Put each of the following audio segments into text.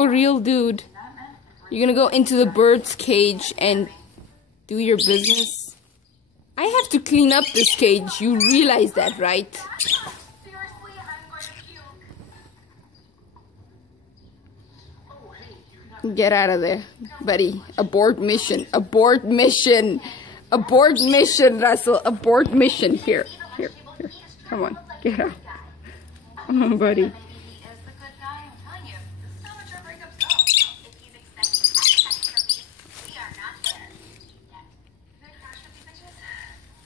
for real, dude? You're gonna go into the bird's cage and do your business? I have to clean up this cage. You realize that, right? Seriously, I'm going to puke. Get out of there, buddy. Abort mission. Abort mission. Abort mission, Russell. Abort mission. Here. Come on. Get out. Come on, buddy.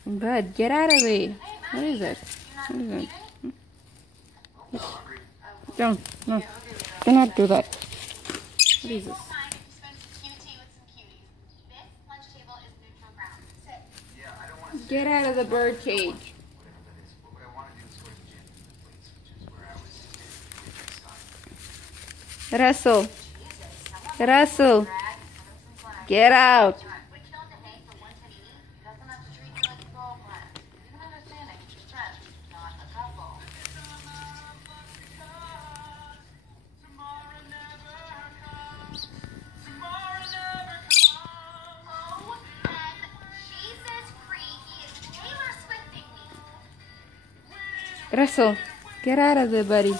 Bud, get out of there. What is it? What is it? Don't. No. Do not do that. What is this? Get out of the bird cage. Russell. Russell. Get out. Russell, get out of there, buddy.